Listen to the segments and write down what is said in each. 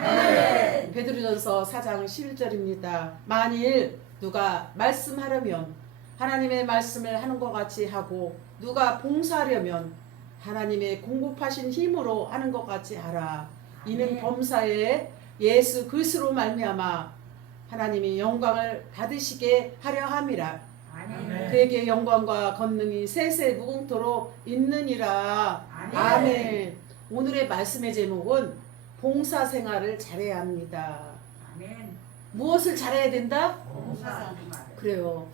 아멘. 베드로전서 4장 11절입니다. 만일 누가 말씀하려면 하나님의 말씀을 하는 것 같이 하고 누가 봉사하려면 하나님의 공급하신 힘으로 하는 것 같이 하라. 이는 범사에 예수 그리스도로 말미암아 하나님이 영광을 받으시게 하려 함이라. 아멘. 그에게 영광과 권능이 세세 무궁토록 있느니라. 아멘. 오늘의 말씀의 제목은 봉사 생활을 잘해야 합니다. 아멘. 무엇을 잘해야 된다? 봉사. 그래요.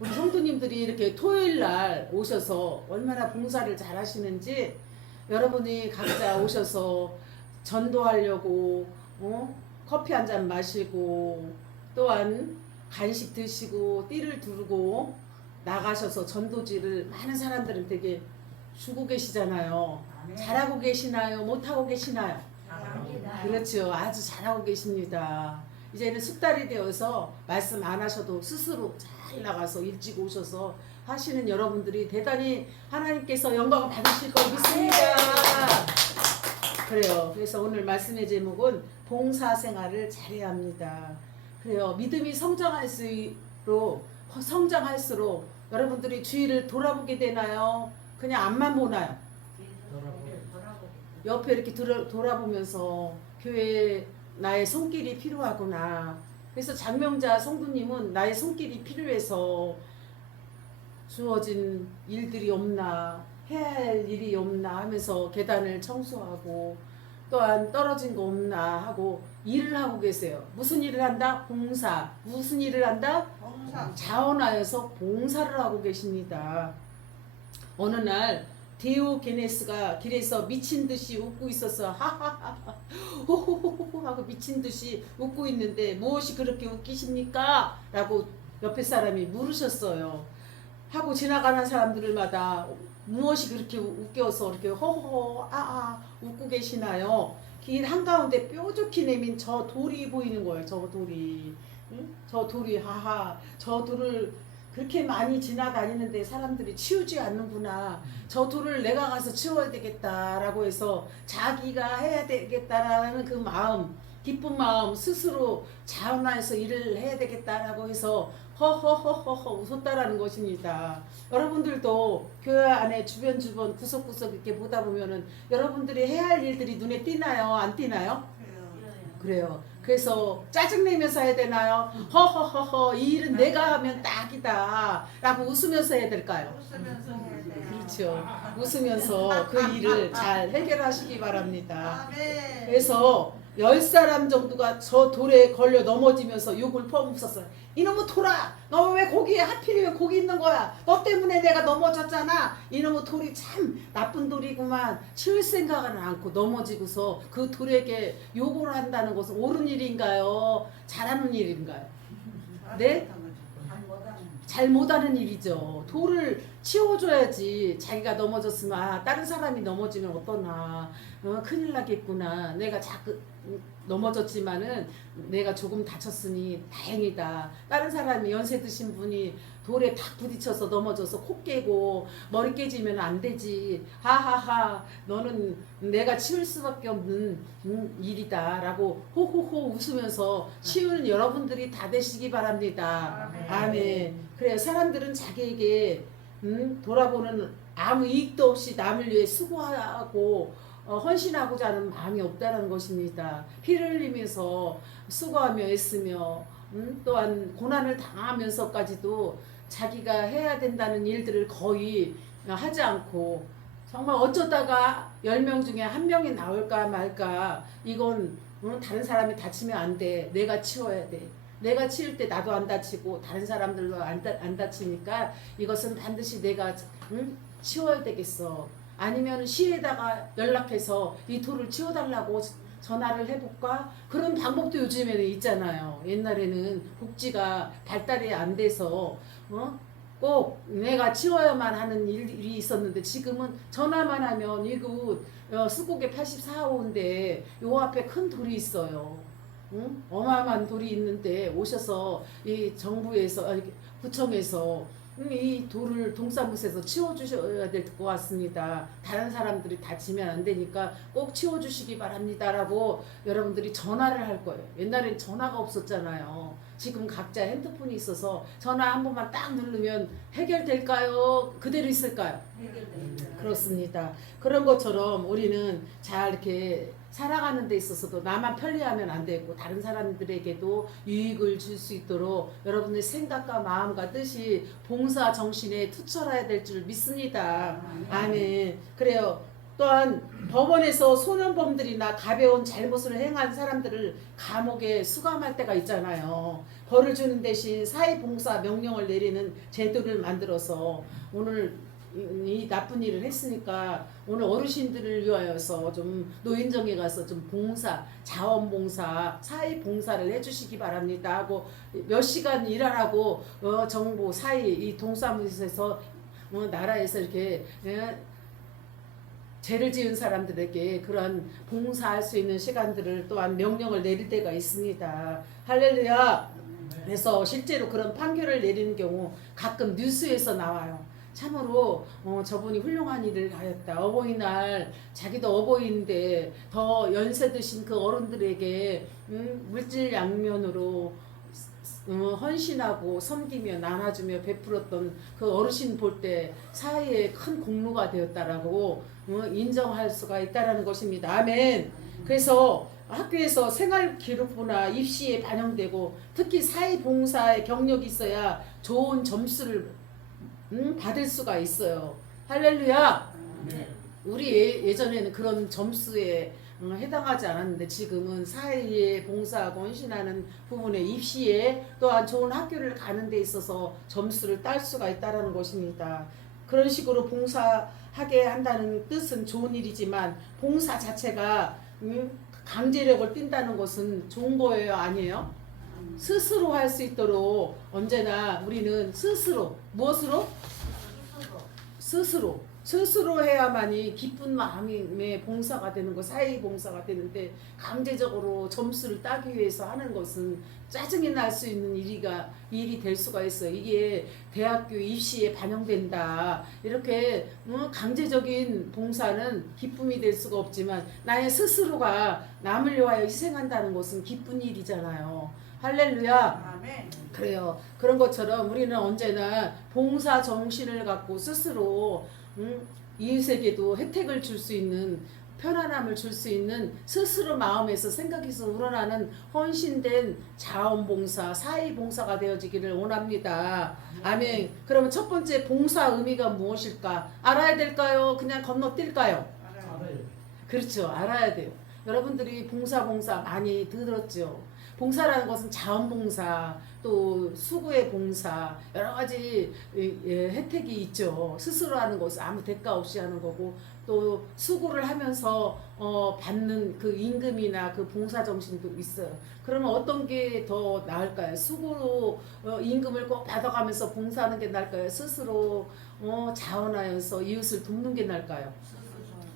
우리 성도님들이 이렇게 토요일 날 오셔서 얼마나 봉사를 잘 하시는지 여러분이 각자 오셔서 전도하려고 커피 한 잔 마시고 또한 간식 드시고 띠를 두르고 나가셔서 전도지를 많은 사람들은 되게 주고 계시잖아요. 아멘. 잘하고 계시나요? 못하고 계시나요? 감사합니다. 그렇죠. 아주 잘하고 계십니다. 이제는 숙달이 되어서 말씀 안 하셔도 스스로 잘 나가서 일찍 오셔서 하시는 여러분들이 대단히 하나님께서 영광을 받으실 걸 믿습니다. 그래요. 그래서 오늘 말씀의 제목은 봉사생활을 잘해야 합니다. 그래요. 믿음이 성장할수록 여러분들이 주위를 돌아보게 되나요? 그냥 앞만 보나요? 옆에 이렇게 돌아보면서 교회에 나의 손길이 필요하구나. 그래서 장명자 성도님은 나의 손길이 필요해서 주어진 일들이 없나, 해야 할 일이 없나 하면서 계단을 청소하고 또한 떨어진 거 없나 하고 일을 하고 계세요. 무슨 일을 한다? 봉사. 무슨 일을 한다? 봉사. 자원하여서 봉사를 하고 계십니다. 어느 날 디오게네스가 길에서 미친 듯이 웃고 있어서 하하하 호호호호 하고 미친 듯이 웃고 있는데 무엇이 그렇게 웃기십니까? 라고 옆에 사람이 물으셨어요. 하고 지나가는 사람들마다 무엇이 그렇게 웃겨서 이렇게 호호호 아아 웃고 계시나요? 길 한가운데 뾰족히 내민 저 돌이 보이는 거예요. 저 돌이. 응? 저 돌이 하하 저 돌을 그렇게 많이 지나다니는데 사람들이 치우지 않는구나. 저 돌을 내가 가서 치워야 되겠다라고 해서 자기가 해야 되겠다라는 그 마음, 기쁜 마음 스스로 자원해서 일을 해야 되겠다라고 해서 허허허허허 웃었다라는 것입니다. 여러분들도 교회 안에 주변 구석구석 이렇게 보다 보면은 여러분들이 해야 할 일들이 눈에 띄나요? 안 띄나요? 그래요. 그래서 짜증내면서 해야 되나요? 허허허허 이 일은 내가 하면 딱이다 라고 웃으면서 해야 될까요? 웃으면서 해야 돼요. 그렇죠. 웃으면서 그 일을 잘 해결하시기 바랍니다. 아멘. 그래서 10사람 정도가 저 돌에 걸려 넘어지면서 욕을 퍼붓었어요. 이놈의 돌아! 너 왜 거기에 하필이면 거기 있는 거야? 너 때문에 내가 넘어졌잖아. 이놈의 돌이 참 나쁜 돌이구만. 치울 생각은 않고 넘어지고서 그 돌에게 욕을 한다는 것은 옳은 일인가요? 잘하는 일인가요? 네? 잘못하는 일이죠. 돌을 치워줘야지. 자기가 넘어졌으면 아, 다른 사람이 넘어지면 어떠나 큰일 나겠구나. 내가 자꾸 넘어졌지만은 내가 조금 다쳤으니 다행이다. 다른 사람이 연세 드신 분이 돌에 탁 부딪혀서 넘어져서 코 깨고 머리 깨지면 안 되지. 하하하 너는 내가 치울 수밖에 없는 일이다 라고 호호호 웃으면서 치우는 여러분들이 다 되시기 바랍니다. 아멘. 그래 사람들은 자기에게 돌아보는 아무 이익도 없이 남을 위해 수고하고 헌신하고자 하는 마음이 없다는 것입니다. 피를 흘리면서 수고하며 애쓰며 또한 고난을 당하면서까지도 자기가 해야 된다는 일들을 거의 하지 않고 정말 어쩌다가 10명 중에 1명이 나올까 말까 이건 다른 사람이 다치면 안 돼. 내가 치워야 돼. 내가 치울 때 나도 안 다치고 다른 사람들도 안 다치니까 이것은 반드시 내가 치워야 되겠어. 아니면 시에다가 연락해서 이 돌을 치워달라고 전화를 해볼까? 그런 방법도 요즘에는 있잖아요. 옛날에는 복지가 발달이 안 돼서 꼭 내가 치워야만 하는 일이 있었는데 지금은 전화만 하면 이곳 수국에 84호인데 요 앞에 큰 돌이 있어요. 어마어마한 돌이 있는데 오셔서 이 정부에서 구청에서 이 돌을 동사무소에서 치워주셔야 될 것 같습니다. 다른 사람들이 다치면 안 되니까 꼭 치워주시기 바랍니다라고 여러분들이 전화를 할 거예요. 옛날엔 전화가 없었잖아요. 지금 각자 핸드폰이 있어서 전화 한 번만 딱 누르면 해결될까요? 그대로 있을까요? 해결됩니다. 그렇습니다. 그런 것처럼 우리는 잘 이렇게 살아가는 데 있어서도 나만 편리하면 안 되고 다른 사람들에게도 유익을 줄 수 있도록 여러분의 생각과 마음과 뜻이 봉사 정신에 투철해야 될 줄 믿습니다. 아멘. 그래요. 또한 법원에서 소년범들이나 가벼운 잘못을 행한 사람들을 감옥에 수감할 때가 있잖아요. 벌을 주는 대신 사회봉사 명령을 내리는 제도를 만들어서 오늘 이 나쁜 일을 했으니까 오늘 어르신들을 위하여서 좀 노인정에 가서 좀 봉사, 자원봉사, 사회봉사를 해주시기 바랍니다 하고 몇 시간 일하라고 정부, 사회, 이 동사무소에서 나라에서 이렇게 죄를 지은 사람들에게 그러한 봉사할 수 있는 시간들을 또한 명령을 내릴 때가 있습니다. 할렐루야. 그래서 실제로 그런 판결을 내리는 경우 가끔 뉴스에서 나와요. 참으로 저분이 훌륭한 일을 하였다. 어버이날 자기도 어버이인데 더 연세 드신 그 어른들에게 물질 양면으로 헌신하고 섬기며 나눠주며 베풀었던 그 어르신 볼 때 사회에 큰 공로가 되었다라고 인정할 수가 있다라는 것입니다. 아멘. 그래서 학교에서 생활기록부나 입시에 반영되고 특히 사회봉사의 경력이 있어야 좋은 점수를 받을 수가 있어요. 할렐루야. 우리 예전에는 그런 점수에 해당하지 않았는데 지금은 사회에 봉사하고 헌신하는 부분에 입시에 또한 좋은 학교를 가는 데 있어서 점수를 딸 수가 있다는 것입니다. 그런 식으로 봉사하게 한다는 뜻은 좋은 일이지만 봉사 자체가 강제력을 띈다는 것은 좋은 거예요, 아니에요? 스스로 할 수 있도록 언제나 우리는 스스로 무엇으로? 스스로 해야만이 기쁜 마음의 봉사가 되는 거, 사회 봉사가 되는데 강제적으로 점수를 따기 위해서 하는 것은 짜증이 날 수 있는 일이 될 수가 있어요. 이게 대학교 입시에 반영된다. 이렇게 강제적인 봉사는 기쁨이 될 수가 없지만 나의 스스로가 남을 위하여 희생한다는 것은 기쁜 일이잖아요. 할렐루야. 아멘. 그래요. 그런 것처럼 우리는 언제나 봉사 정신을 갖고 스스로 이웃에게도 혜택을 줄 수 있는 편안함을 줄 수 있는 스스로 마음에서 생각해서 우러나는 헌신된 자원봉사, 사회봉사가 되어지기를 원합니다. 아멘. 그러면 첫 번째 봉사 의미가 무엇일까? 알아야 될까요? 그냥 건너뛸까요? 그렇죠. 알아야 돼요. 여러분들이 봉사 많이 들었죠. 봉사라는 것은 자원봉사, 또 수고의 봉사, 여러 가지 혜택이 있죠. 스스로 하는 것은 아무 대가 없이 하는 거고 또 수고를 하면서 받는 그 임금이나 그 봉사 정신도 있어요. 그러면 어떤 게 더 나을까요? 수고로 임금을 꼭 받아가면서 봉사하는 게 나을까요? 스스로 자원하여서 이웃을 돕는 게 나을까요?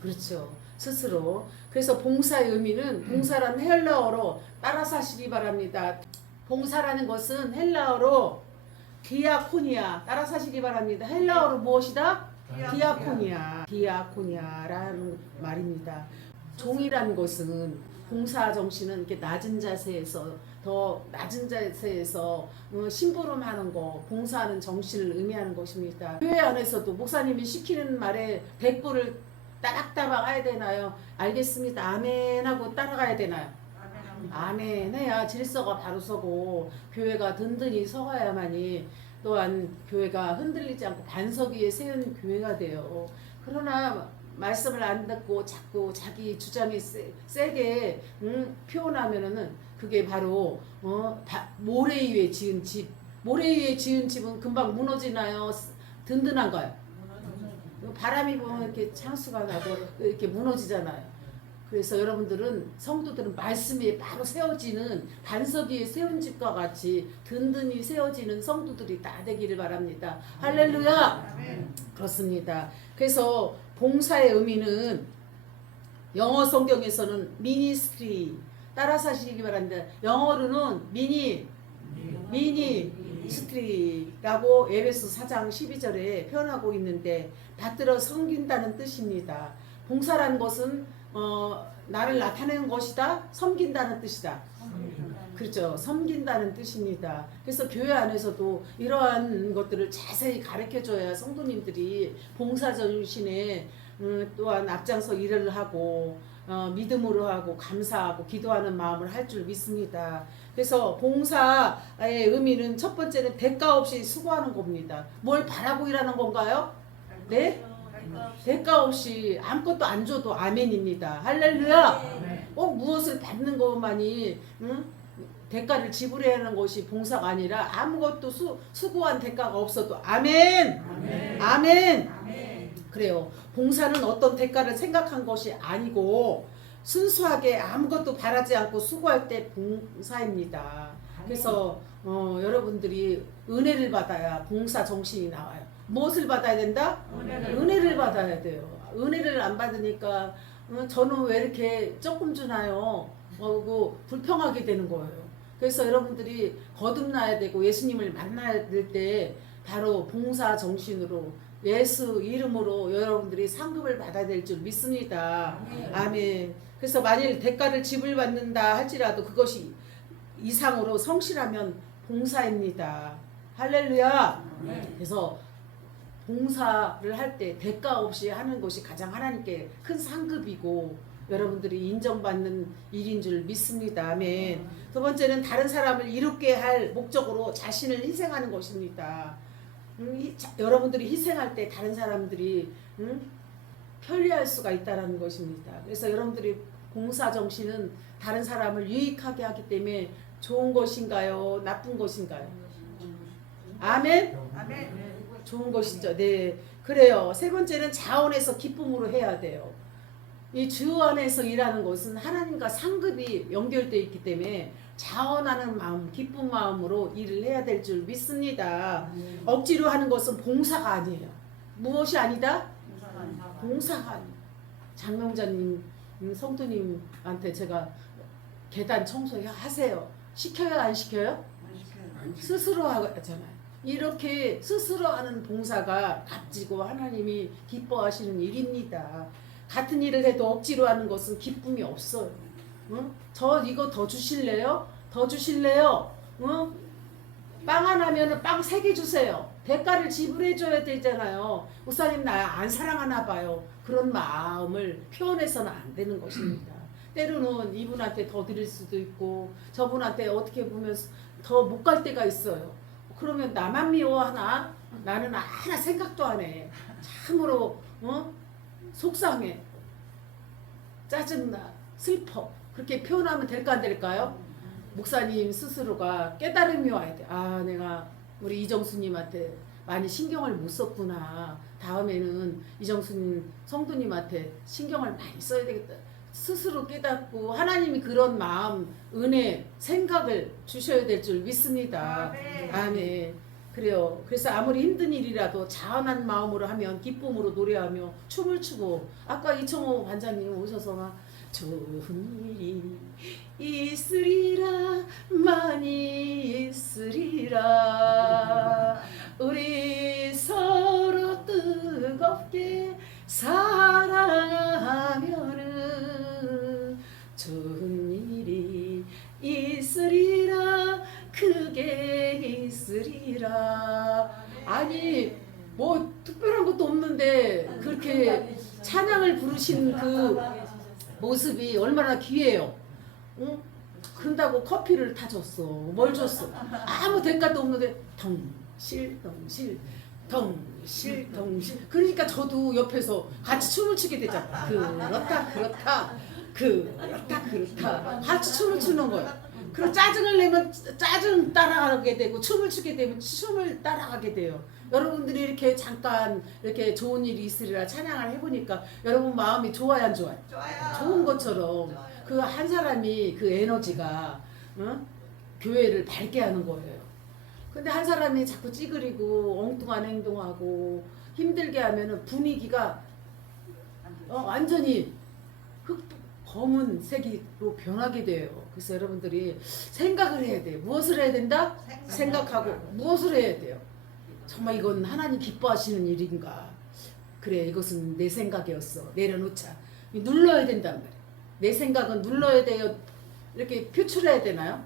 그렇죠. 스스로. 그래서 봉사의 의미는 봉사란 헬라어로 따라서 하시기 바랍니다. 봉사라는 것은 헬라어로 디아코니아, 따라서 하시기 바랍니다. 헬라어로 무엇이다? 디아코니아라는 말입니다. 종이라는 것은 봉사 정신은 이렇게 낮은 자세에서 심부름하는 거, 봉사하는 정신을 의미하는 것입니다. 교회 안에서도 목사님이 시키는 말에 대꾸를 따박따박 해야 되나요? 알겠습니다. 아멘 하고 따라가야 되나요? 아멘 해야 질서가 바로 서고 교회가 든든히 서가야만이 또한 교회가 흔들리지 않고 반석 위에 세운 교회가 돼요. 그러나 말씀을 안 듣고 자꾸 자기 주장이 세게 표현하면은 그게 바로 모래 위에 지은 집. 모래 위에 지은 집은 금방 무너지나요? 든든한가요? 바람이 불면 이렇게 창수가 나고 이렇게 무너지잖아요. 그래서 여러분들은 성도들은 말씀 위에 바로 세워지는 반석 위에 세운 집과 같이 든든히 세워지는 성도들이 다 되기를 바랍니다. 할렐루야. 그렇습니다. 그래서 봉사의 의미는 영어 성경에서는 미니스트리 따라서 하시기 바랍니다. 영어로는 미니 스트리라고 에베소 4장 12절에 표현하고 있는데 받들어 섬긴다는 뜻입니다. 봉사라는 것은 나를 나타내는 것이다. 섬긴다는 뜻이다. 그렇죠. 섬긴다는 뜻입니다. 그래서 교회 안에서도 이러한 것들을 자세히 가르쳐줘야 성도님들이 봉사정신에 또한 앞장서 일을 하고 믿음으로 하고 감사하고 기도하는 마음을 할 줄 믿습니다. 그래서 봉사의 의미는 첫 번째는 대가 없이 수고하는 겁니다. 뭘 바라고 일하는 건가요? 네? 대가 없이 아무것도 안 줘도 아멘입니다. 할렐루야. 무엇을 받는 것만이 대가를 지불해야 하는 것이 봉사가 아니라 아무것도 수고한 대가가 없어도 아멘. 아멘. 그래요. 봉사는 어떤 대가를 생각한 것이 아니고 순수하게 아무것도 바라지 않고 수고할 때 봉사입니다. 그래서 여러분들이 은혜를 받아야 봉사 정신이 나와요. 무엇을 받아야 된다? 은혜를 받아야 돼요. 은혜를 안 받으니까 저는 왜 이렇게 조금 주나요? 불평하게 되는 거예요. 그래서 여러분들이 거듭나야 되고 예수님을 만나야 될 때 바로 봉사 정신으로 예수 이름으로 여러분들이 상급을 받아야 될 줄 믿습니다. 아멘. 그래서 만일 대가를 지불받는다 할지라도 그것이 이상으로 성실하면 봉사입니다. 할렐루야. 그래서 봉사를 할 때 대가 없이 하는 것이 가장 하나님께 큰 상급이고 여러분들이 인정받는 일인 줄 믿습니다. 아멘. 두 번째는 다른 사람을 이롭게 할 목적으로 자신을 희생하는 것입니다. 여러분들이 희생할 때 다른 사람들이 편리할 수가 있다는 것입니다. 그래서 여러분들이 봉사 정신은 다른 사람을 유익하게 하기 때문에 좋은 것인가요? 나쁜 것인가요? 아멘? 좋은 것이죠. 네, 그래요. 세 번째는 자원에서 기쁨으로 해야 돼요. 이 주 안에서 일하는 것은 하나님과 상급이 연결되어 있기 때문에 자원하는 마음, 기쁜 마음으로 일을 해야 될 줄 믿습니다. 억지로 하는 것은 봉사가 아니에요. 무엇이 아니다? 봉사가 아니에요. 장명자님, 성도님한테 제가 계단 청소하세요. 시켜요, 안 시켜요? 스스로 하잖아요. 이렇게 스스로 하는 봉사가 값지고 하나님이 기뻐하시는 일입니다. 같은 일을 해도 억지로 하는 것은 기쁨이 없어요. 저 이거 더 주실래요? 더 주실래요? 빵 하나면은 빵 3개 주세요. 대가를 지불해 줘야 되잖아요. 목사님 나 안 사랑하나 봐요. 그런 마음을 표현해서는 안 되는 것입니다. 때로는 이분한테 더 드릴 수도 있고 저분한테 어떻게 보면 더 못 갈 때가 있어요. 그러면 나만 미워하나? 나는 하나 생각도 안 해. 참으로 속상해. 짜증나. 슬퍼. 그렇게 표현하면 될까 안 될까요? 목사님 스스로가 깨달음이 와야 돼. 아, 내가 우리 이정수님한테 많이 신경을 못 썼구나. 다음에는 이정수님 성도님한테 신경을 많이 써야 되겠다. 스스로 깨닫고 하나님이 그런 마음, 은혜, 생각을 주셔야 될 줄 믿습니다. 아멘. 그래요. 그래서 아무리 힘든 일이라도 자원한 마음으로 하면 기쁨으로 노래하며 춤을 추고 아까 이청호 관장님 오셔서 막 좋은 일이 있으리라 많이 있으리라 우리 서로 뜨겁게 사랑하면은 좋은 일이 있으리라 크게 있으리라. 아니 뭐 특별한 것도 없는데 그렇게 찬양을 부르신 그 모습이 얼마나 귀해요. 응? 그런다고 커피를 타줬어. 뭘 줬어? 아무 대가도 없는데 덩실 그러니까 저도 옆에서 같이 춤을 추게 되잖아. 그렇다 같이 춤을 추는 거야. 그리고 짜증을 내면 짜증 따라가게 되고 춤을 추게 되면 춤을 따라가게 돼요. 여러분들이 이렇게 잠깐 이렇게 좋은 일이 있으리라 찬양을 해보니까 여러분 마음이 좋아요 안 좋아요? 좋은 것처럼 그 한 사람이 그 에너지가 교회를 밝게 하는 거예요. 근데 한 사람이 자꾸 찌그리고 엉뚱한 행동하고 힘들게 하면은 분위기가 완전히 검은색으로 변하게 돼요. 그래서 여러분들이 생각을 해야 돼요. 무엇을 해야 된다? 생각하고 무엇을 해야 돼요? 정말 이건 하나님 기뻐하시는 일인가? 그래, 이것은 내 생각이었어. 내려놓자. 눌러야 된단 말이에요. 내 생각은 눌러야 돼요. 이렇게 표출해야 되나요?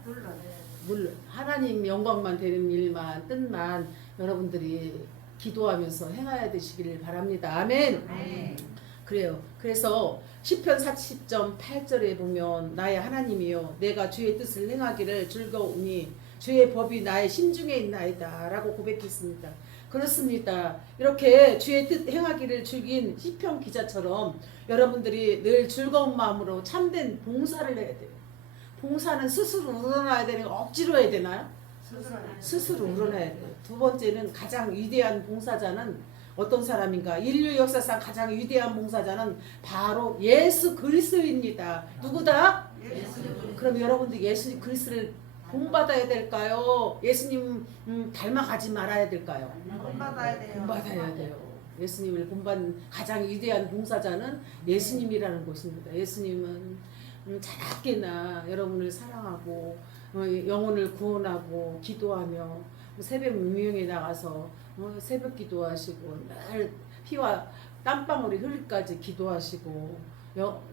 물론 하나님 영광만 되는 일만 뜻만 여러분들이 기도하면서 행해야 되시기를 바랍니다. 아멘. 그래요. 그래서 시편 40점 8절에 보면 나의 하나님이여 내가 주의 뜻을 행하기를 즐거우니 주의 법이 나의 심중에 있나이다 라고 고백했습니다. 그렇습니다. 이렇게 주의 뜻 행하기를 즐긴 시편 기자처럼 여러분들이 늘 즐거운 마음으로 참된 봉사를 해야 돼요. 봉사는 스스로 우러나야 되는 거 억지로 해야 되나요? 스스로 우러나야 돼요. 두 번째는 가장 위대한 봉사자는 어떤 사람인가? 인류 역사상 가장 위대한 봉사자는 바로 예수 그리스도입니다. 누구다? 그럼 여러분들 예수 그리스도를 본받아야 될까요? 예수님 닮아가지 말아야 될까요? 본받아야 돼요. 본받아야 돼요. 예수님을 본받는 가장 위대한 봉사자는 예수님이라는 것입니다. 예수님은 자나깨나 여러분을 사랑하고 영혼을 구원하고 기도하며 새벽 무명에 나가서 새벽 기도하시고 늘 피와 땀방울이 흘릴까지 기도하시고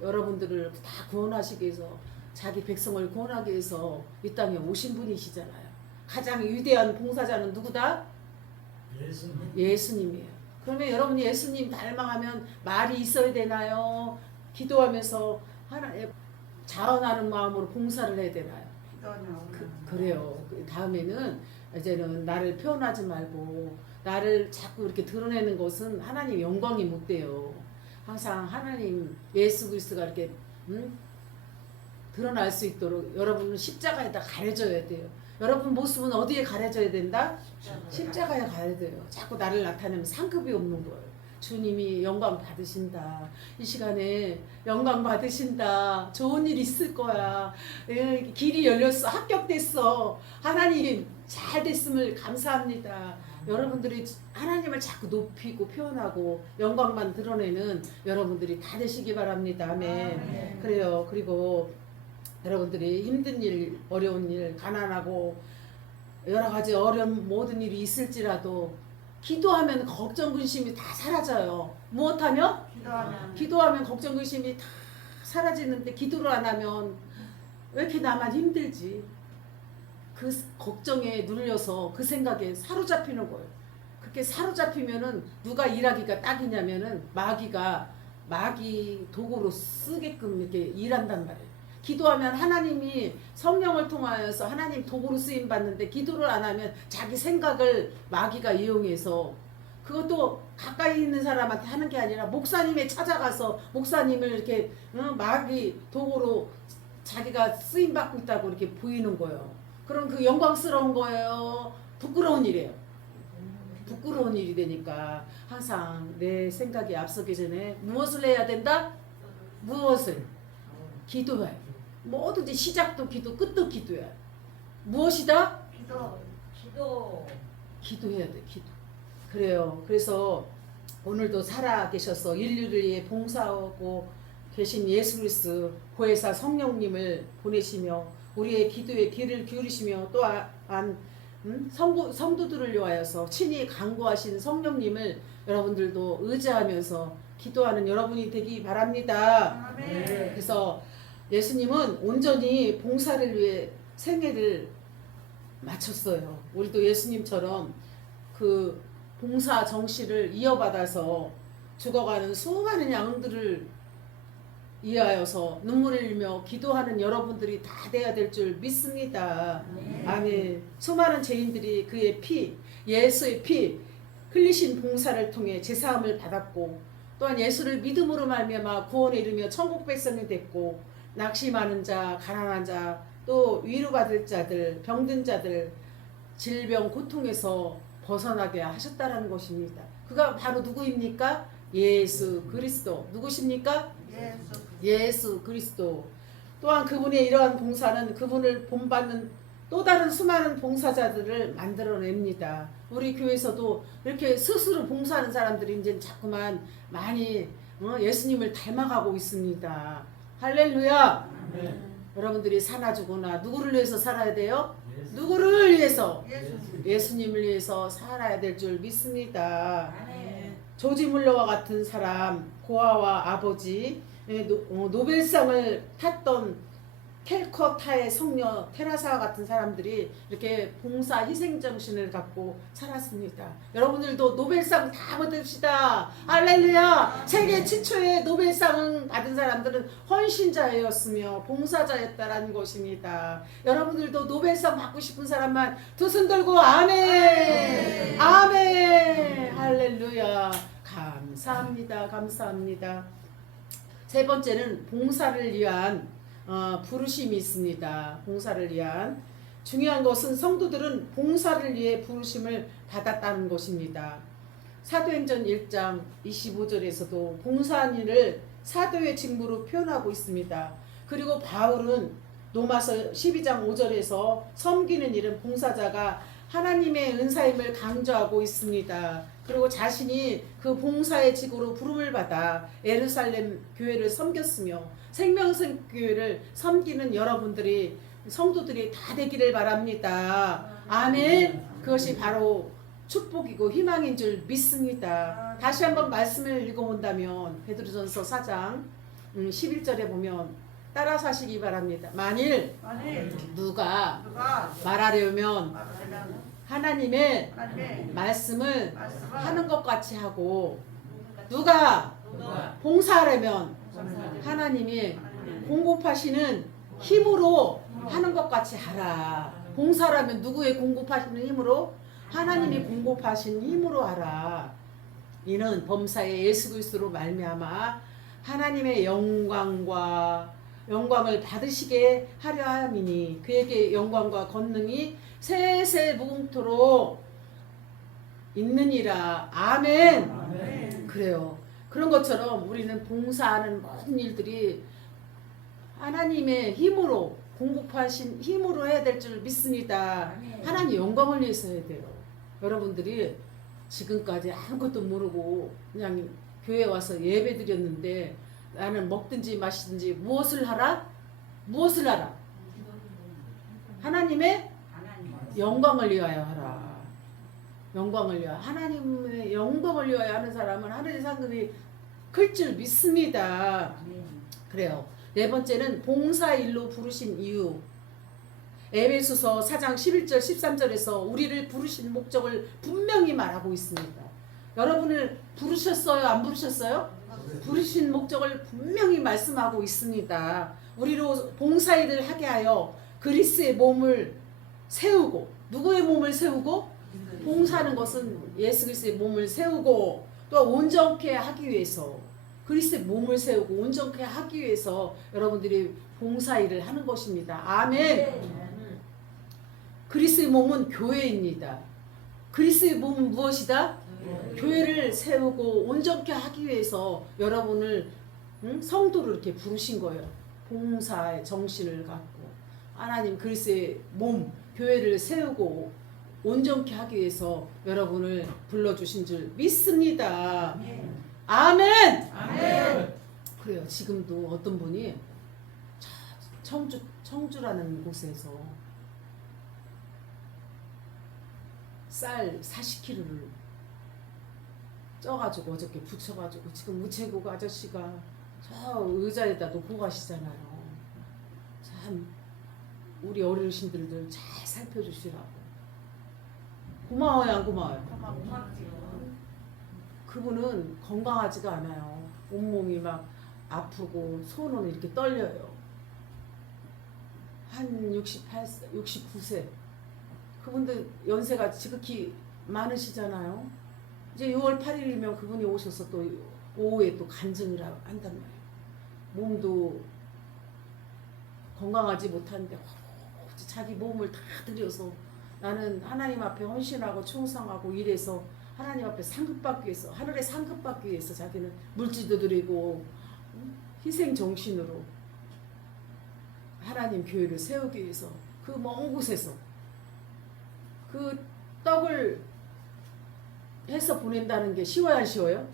여러분들을 다 구원하시기 위해서 자기 백성을 구원하기 위해서 이 땅에 오신 분이시잖아요. 가장 위대한 봉사자는 누구다? 예수님이에요. 그러면 여러분이 예수님 닮아가면 말이 있어야 되나요? 기도하면서 하나님 자원하는 마음으로 봉사를 해야 되나요? 그래요. 다음에는 이제는 나를 표현하지 말고 나를 자꾸 이렇게 드러내는 것은 하나님 영광이 못 돼요. 항상 하나님 예수 그리스도가 이렇게 드러날 수 있도록 여러분은 십자가에다 가려져야 돼요. 여러분 모습은 어디에 가려져야 된다? 십자가에 가려야 돼요. 자꾸 나를 나타내면 상급이 없는 거예요. 주님이 영광 받으신다. 이 시간에 영광 받으신다. 좋은 일 있을 거야. 길이 열렸어. 합격됐어. 하나님 잘 됐음을 감사합니다. 여러분들이 하나님을 자꾸 높이고 표현하고 영광만 드러내는 여러분들이 다 되시기 바랍니다. 아멘. 그래요. 그리고 여러분들이 힘든 일, 어려운 일, 가난하고 여러 가지 어려운 모든 일이 있을지라도 기도하면 걱정 근심이 다 사라져요. 무엇하면? 기도하면 걱정 근심이 다 사라지는데 기도를 안 하면 왜 이렇게 나만 힘들지? 그 걱정에 눌려서 그 생각에 사로잡히는 거예요. 그렇게 사로잡히면은 누가 일하기가 딱이냐면은 마귀 도구로 쓰게끔 이렇게 일한단 말이에요. 기도하면 하나님이 성령을 통하여서 하나님 도구로 쓰임 받는데 기도를 안 하면 자기 생각을 마귀가 이용해서 그것도 가까이 있는 사람한테 하는 게 아니라 목사님에 찾아가서 목사님을 이렇게 마귀 도구로 자기가 쓰임 받고 있다고 이렇게 보이는 거예요. 그럼 그 영광스러운 거예요? 부끄러운 일이에요. 부끄러운 일이 되니까 항상 내 생각이 앞서기 전에 무엇을 해야 된다? 무엇을? 기도해요. 뭐든지 시작도 기도, 끝도 기도야. 무엇이다? 기도해야 돼. 기도. 그래요. 그래서 오늘도 살아 계셔서 인류를 위해 봉사하고 계신 예수 그리스도 보혜사 성령님을 보내시며 우리의 기도에 귀를 기울이시며 또한 성도들을 위하여서 친히 간구하신 성령님을 여러분들도 의지하면서 기도하는 여러분이 되기 바랍니다. 아멘. 그래서 예수님은 온전히 봉사를 위해 생애를 마쳤어요. 우리도 예수님처럼 그 봉사 정신을 이어받아서 죽어가는 수많은 양들을 위하여서 눈물을 흘리며 기도하는 여러분들이 다 돼야 될 줄 믿습니다. 아멘. 수많은 죄인들이 그의 피, 예수의 피 흘리신 봉사를 통해 제사함을 받았고 또한 예수를 믿음으로 말미암아 구원에 이르며 천국 백성이 됐고 낙심하는 자, 가난한 자, 또 위로받을 자들, 병든 자들 질병 고통에서 벗어나게 하셨다라는 것입니다. 그가 바로 누구입니까? 예수 그리스도. 누구십니까? 예수 그리스도. 또한 그분의 이러한 봉사는 그분을 본받는 또 다른 수많은 봉사자들을 만들어냅니다. 우리 교회에서도 이렇게 스스로 봉사하는 사람들이 이제 자꾸만 많이 예수님을 닮아가고 있습니다. 할렐루야. 아멘. 여러분들이 사나 죽으나 누구를 위해서 살아야 돼요? 누구를 위해서? 예수. 예수님을 위해서 살아야 될 줄 믿습니다. 아멘. 조지 물러와 같은 사람, 고아와 아버지, 노벨상을 탔던 캘커타의 성녀 테라사와 같은 사람들이 이렇게 봉사 희생 정신을 갖고 살았습니다. 여러분들도 노벨상 다 받읍시다. 할렐루야. 세계 최초의 노벨상 받은 사람들은 헌신자였으며 봉사자였다라는 것입니다. 여러분들도 노벨상 받고 싶은 사람만 두 손 들고 아멘. 아멘. 할렐루야. 감사합니다. 감사합니다. 세 번째는 봉사를 위한 부르심이 있습니다. 봉사를 위한 중요한 것은 성도들은 봉사를 위해 부르심을 받았다는 것입니다. 사도행전 1장 25절에서도 봉사한 일을 사도의 직무로 표현하고 있습니다. 그리고 바울은 로마서 12장 5절에서 섬기는 일은 봉사자가 하나님의 은사임을 강조하고 있습니다. 그리고 자신이 그 봉사의 직으로 부름을 받아 예루살렘 교회를 섬겼으며 생명생 교회를 섬기는 여러분들이 성도들이 다 되기를 바랍니다. 아멘. 그것이 바로 축복이고 희망인 줄 믿습니다. 다시 한번 말씀을 읽어본다면 베드로전서 4장 11절에 보면 따라서 하시기 바랍니다. 만일 누가 말하려면 하나님의 말씀을 하는 것 같이 하고 누가 봉사하려면 하나님이 공급하시는 힘으로 하는 것 같이 하라. 봉사라면 누구의 공급하시는 힘으로? 하나님이 공급하신 힘으로 하라. 이는 범사의 예수 그리스도로 말미암아 하나님의 영광을 받으시게 하려 함이니 그에게 영광과 권능이 세세 무궁토록 있느니라. 아멘. 아멘. 그래요. 그런 것처럼 우리는 봉사하는 모든 일들이 하나님의 힘으로 공급하신 힘으로 해야 될 줄 믿습니다. 아멘. 하나님 영광을 위해서 해야 돼요. 여러분들이 지금까지 아무것도 모르고 그냥 교회 와서 예배 드렸는데 나는 먹든지 마시든지 무엇을 하라? 무엇을 하라? 하나님의 영광을 위하여 하라. 영광을 위하여. 하나님의 영광을 위하여 하는 사람은 하늘의 상급이 클 줄 믿습니다. 그래요. 네 번째는 봉사일로 부르신 이유. 에베소서 4장 11절 13절에서 우리를 부르신 목적을 분명히 말하고 있습니다. 여러분을 부르셨어요? 안 부르셨어요? 부르신 목적을 분명히 말씀하고 있습니다. 우리로 봉사일을 하게 하여 그리스의 몸을 세우고, 누구의 몸을 세우고? 봉사하는 것은 예수 그리스의 몸을 세우고 또 온전케 하기 위해서, 그리스의 몸을 세우고 온전케 하기 위해서 여러분들이 봉사일을 하는 것입니다. 아멘. 그리스의 몸은 교회입니다. 그리스의 몸은 무엇이다? 교회를 세우고 온전케 하기 위해서 여러분을 성도로 이렇게 부르신 거예요. 봉사의 정신을 갖고 하나님 그리스의 몸 교회를 세우고 온전케 하기 위해서 여러분을 불러주신 줄 믿습니다. 아멘. 아멘. 그래요. 지금도 어떤 분이 청주라는 곳에서 쌀 40kg를 쪄가지고 어저께 붙여가지고 지금 우체국 아저씨가 저 의자에다 놓고 가시잖아요. 참 우리 어르신들을 잘 살펴주시라고. 고마워요, 안 고마워요? 그분은 건강하지가 않아요. 온몸이 막 아프고 손은 이렇게 떨려요. 한 68세, 69세. 그분들 연세가 지극히 많으시잖아요. 이제 6월 8일이면 그분이 오셔서 또 오후에 또 간증을 한단 말이에요. 몸도 건강하지 못한데 자기 몸을 다 들여서 나는 하나님 앞에 헌신하고 충성하고 일해서 하나님 앞에 상급받기 위해서, 하늘의 상급받기 위해서 자기는 물질도 드리고 희생 정신으로 하나님 교회를 세우기 위해서 그 먼 곳에서 그 떡을 해서 보낸다는 게 쉬워요, 안 쉬워요?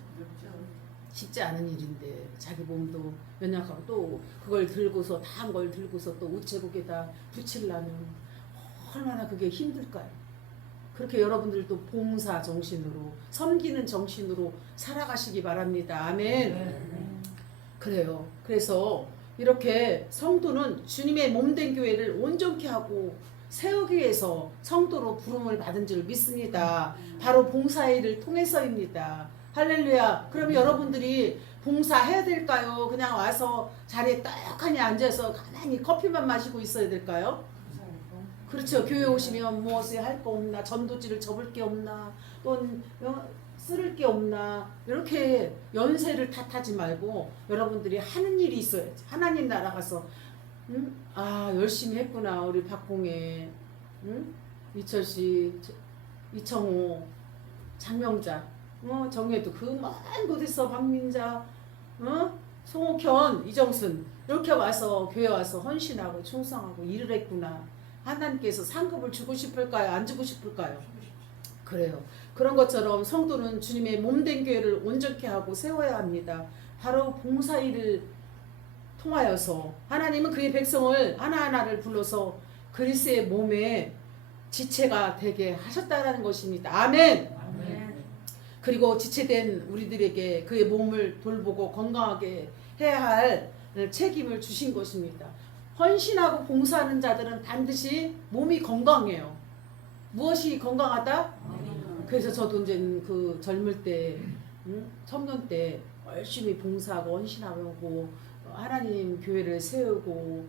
쉽지 않은 일인데 자기 몸도 연약하고 또 그걸 들고서 다한 걸 들고서 또 우체국에다 붙이려면 얼마나 그게 힘들까요? 그렇게 여러분들도 봉사 정신으로 섬기는 정신으로 살아가시기 바랍니다. 아멘. 그래요. 그래서 이렇게 성도는 주님의 몸된 교회를 온전케 하고 세우기 위해서 성도로 부름을 받은 줄 믿습니다. 바로 봉사일을 통해서입니다. 할렐루야. 그럼 여러분들이 봉사해야 될까요? 그냥 와서 자리에 떡하니 앉아서 가만히 커피만 마시고 있어야 될까요? 그렇죠. 교회 오시면 무엇을 할 거 없나, 전도지를 접을 게 없나, 또 쓸을 게 없나, 이렇게 연세를 탓하지 말고 여러분들이 하는 일이 있어야지. 하나님 나라 가서 아 열심히 했구나 우리 박봉혜, 이철씨, 이청호, 장명자, 정혜도 그 먼 곳에서 박민자, 송옥현, 이정순 이렇게 와서 교회 와서 헌신하고 충성하고 일을 했구나. 하나님께서 상급을 주고 싶을까요? 안 주고 싶을까요? 그래요. 그런 것처럼 성도는 주님의 몸된 교회를 온전케 하고 세워야 합니다. 바로 봉사일을 통하여서 하나님은 그의 백성을 하나하나를 불러서 그리스의 몸에 지체가 되게 하셨다라는 것입니다. 아멘. 아멘. 그리고 지체된 우리들에게 그의 몸을 돌보고 건강하게 해야 할 책임을 주신 것입니다. 헌신하고 봉사하는 자들은 반드시 몸이 건강해요. 무엇이 건강하다? 그래서 저도 이제 그 젊을 때, 청년 때 열심히 봉사하고 헌신하고 하나님 교회를 세우고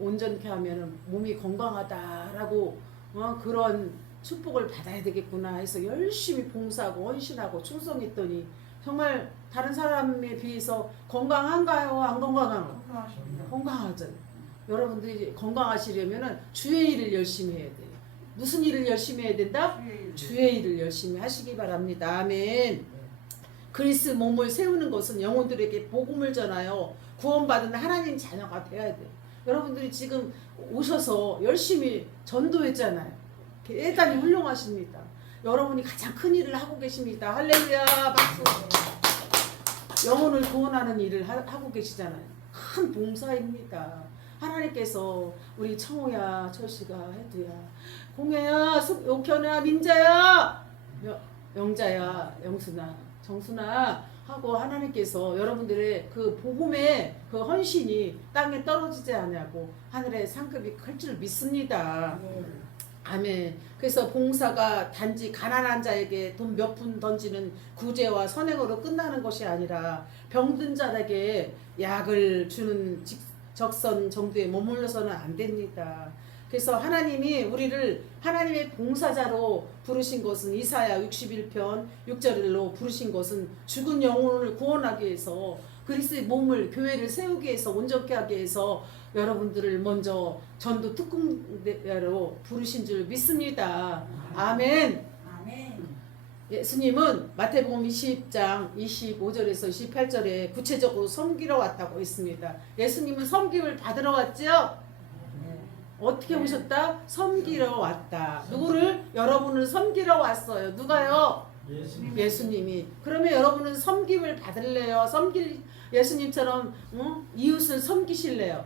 온전케 하면 몸이 건강하다라고 그런 축복을 받아야 되겠구나 해서 열심히 봉사하고 헌신하고 충성했더니 정말 다른 사람에 비해서 건강한가요? 안 건강한가요? 건강하잖아요. 여러분들이 건강하시려면 주의 일을 열심히 해야 돼요. 무슨 일을 열심히 해야 된다? 주의 일을 열심히 하시기 바랍니다. 아멘. 그리스 몸을 세우는 것은 영혼들에게 복음을 전하여 구원받은 하나님 자녀가 되어야 돼요. 여러분들이 지금 오셔서 열심히 전도했잖아요. 대단히 훌륭하십니다. 여러분이 가장 큰 일을 하고 계십니다. 할렐루야 박수. 영혼을 구원하는 일을 하고 계시잖아요. 큰 봉사입니다. 하나님께서 우리 청호야, 철씨가, 해두야, 공혜야, 옥현아, 민자야, 영자야, 영순아, 정순아 하고 하나님께서 여러분들의 그 복음의 그 헌신이 땅에 떨어지지 않냐고 하늘의 상급이 클 줄 믿습니다. 아멘. 그래서 봉사가 단지 가난한 자에게 돈 몇 푼 던지는 구제와 선행으로 끝나는 것이 아니라 병든 자에게 약을 주는 적선 정도에 머물러서는 안 됩니다. 그래서 하나님이 우리를 하나님의 봉사자로 부르신 것은 이사야 61편 6절로 부르신 것은 죽은 영혼을 구원하기 위해서 그리스도의 몸을 교회를 세우기 위해서 온전케 하기 위해서 여러분들을 먼저 전도 특공대로 부르신 줄 믿습니다. 아멘. 아멘. 예수님은 마태복음 20장 25절에서 28절에 구체적으로 섬기러 왔다고 했습니다. 예수님은 섬김을 받으러 왔죠? 어떻게 오셨다? 섬기러 왔다. 누구를? 여러분을 섬기러 왔어요. 누가요? 예수님이. 그러면 여러분은 섬김을 받을래요? 예수님처럼 이웃을 섬기실래요?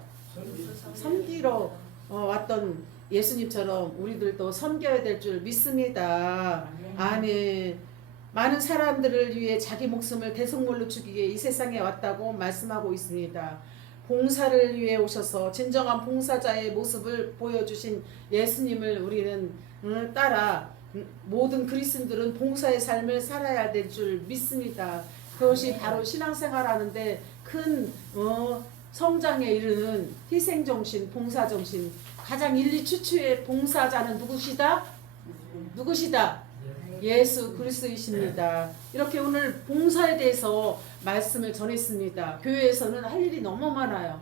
섬기러 왔던 예수님처럼 우리들도 섬겨야 될 줄 믿습니다. 아멘. 많은 사람들을 위해 자기 목숨을 대속물로 죽이게 이 세상에 왔다고 말씀하고 있습니다. 봉사를 위해 오셔서 진정한 봉사자의 모습을 보여주신 예수님을 우리는 따라 모든 그리스도인들은 봉사의 삶을 살아야 될 줄 믿습니다. 그것이 바로 신앙생활하는데 큰 성장에 이르는 희생정신, 봉사정신, 가장 일리추추의 봉사자는 누구시다? 누구시다? 예수 그리스도이십니다. 이렇게 오늘 봉사에 대해서 말씀을 전했습니다. 교회에서는 할 일이 너무 많아요.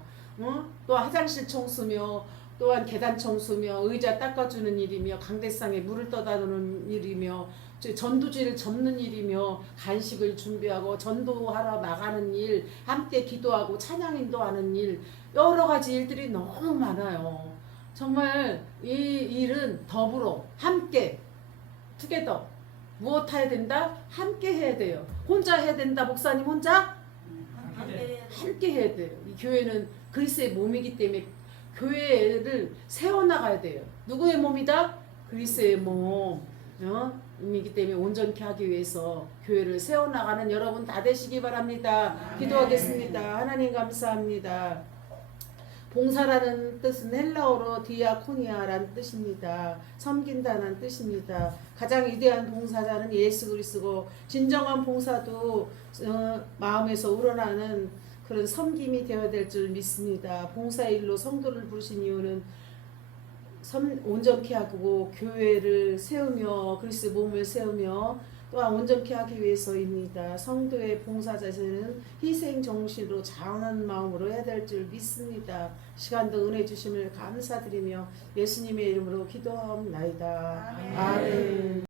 또 화장실 청소며 또한 계단 청소며 의자 닦아주는 일이며 강대상에 물을 떠다 놓는 일이며 전도지를 접는 일이며 간식을 준비하고 전도하러 나가는 일, 함께 기도하고 찬양 인도하는 일, 여러 가지 일들이 너무 많아요. 정말 이 일은 더불어 함께 투게더 무엇 해야 된다? 함께 해야 돼요. 혼자 해야 된다. 목사님 혼자? 함께 해야 돼요. 이 교회는 그리스도의 몸이기 때문에 교회를 세워나가야 돼요. 누구의 몸이다? 그리스도의 몸. 이기 때문에 온전케 하기 위해서 교회를 세워나가는 여러분 다 되시기 바랍니다. 기도하겠습니다. 하나님 감사합니다. 봉사라는 뜻은 헬라어로 디아코니아라는 뜻입니다. 섬긴다는 뜻입니다. 가장 위대한 봉사자는 예수 그리스도고 진정한 봉사도 마음에서 우러나는 그런 섬김이 되어야 될 줄 믿습니다. 봉사의 일로 성도를 부르신 이유는 온전케 하고 교회를 세우며 그리스도 몸을 세우며 또한 온전케 하기 위해서입니다. 성도의 봉사자세는 희생 정신으로 자원한 마음으로 해야 될 줄 믿습니다. 시간도 은혜 주심을 감사드리며 예수님의 이름으로 기도하옵나이다. 아멘.